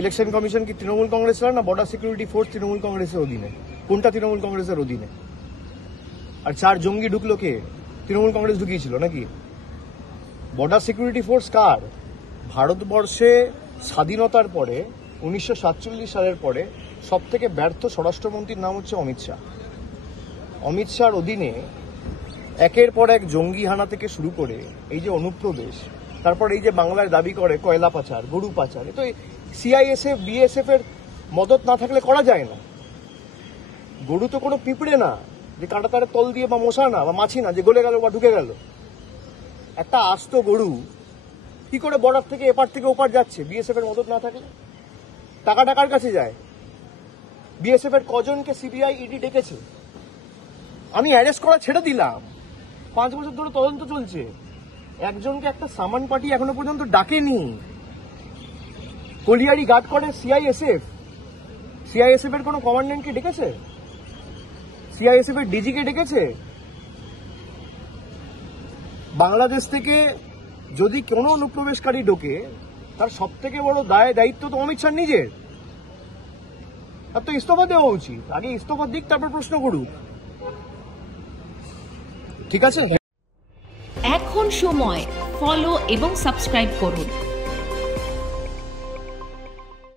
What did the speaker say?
Election commission কি তৃণমূল কংগ্রেসের না বর্ডার সিকিউরিটি ফোর্স তৃণমূল কংগ্রেসের অধীনে? কোনটা তৃণমূল কংগ্রেসের অধীনে? আর 4 জঙ্গি ঢুকলো কে? তৃণমূল কংগ্রেস ঢুকিয়েছিল নাকি? বর্ডার সিকিউরিটি ফোর্স কার? ভারতবর্ষে স্বাধীনতার পরে 1947 সালের পরে সব থেকে ব্যর্থ স্বরাষ্ট্রমন্ত্রীর নাম হচ্ছে অমিত শাহ। অমিত শাহর অধীনে একের পর এক জঙ্গি হানা থেকে শুরু করে এই যে অনুপ্রবেশ, তারপর এই যে বাংলার দাবি করে কয়লা পাচার, গরু পাচার, তো সিআইএসএফ বিএসএফ এর মদত না থাকলে করা যায় না। গরু তো কোনো পিঁপড়ে না যে কাঁটা তারে তল দিয়ে, বা মশা না বা মাছি না যে গলে গেল বা ঢুকে গেল। একটা আস্ত গরু কি করে বর্ডার থেকে এপার থেকে ওপার যাচ্ছে বিএসএফ এর মদত না থাকলে? টাকা টাকার কাছে যায়। বিএসএফ এর কজনকে সিবিআই ইডি ডেকেছে, আমি অ্যারেস্ট করা ছেড়ে দিলাম, 5 বছর ধরে তদন্ত চলছে, একজনকে একটা সামান পার্টি এখনো পর্যন্ত ডাকেনি। কলিয়ারি গার্ড করে সিআইএসএফ, সিআইএসএফ এর কোন কমান্ডেন্টকে ডেকেছে? সিআইএসএফ এর ডিজি কে ডেকেছে? বাংলাদেশ থেকে যদি কোনো অনুপ্রবেশকারী ঢোকে তার সব থেকে বড় দায়িত্ব তো অমিত শাহ নিজের। তার তো ইস্তফা দেওয়া উচিত। আগে ইস্তফা দিক, তারপর প্রশ্ন করুক। ঠিক আছে, এখন সময় ফলো এবং সাবস্ক্রাইব করুন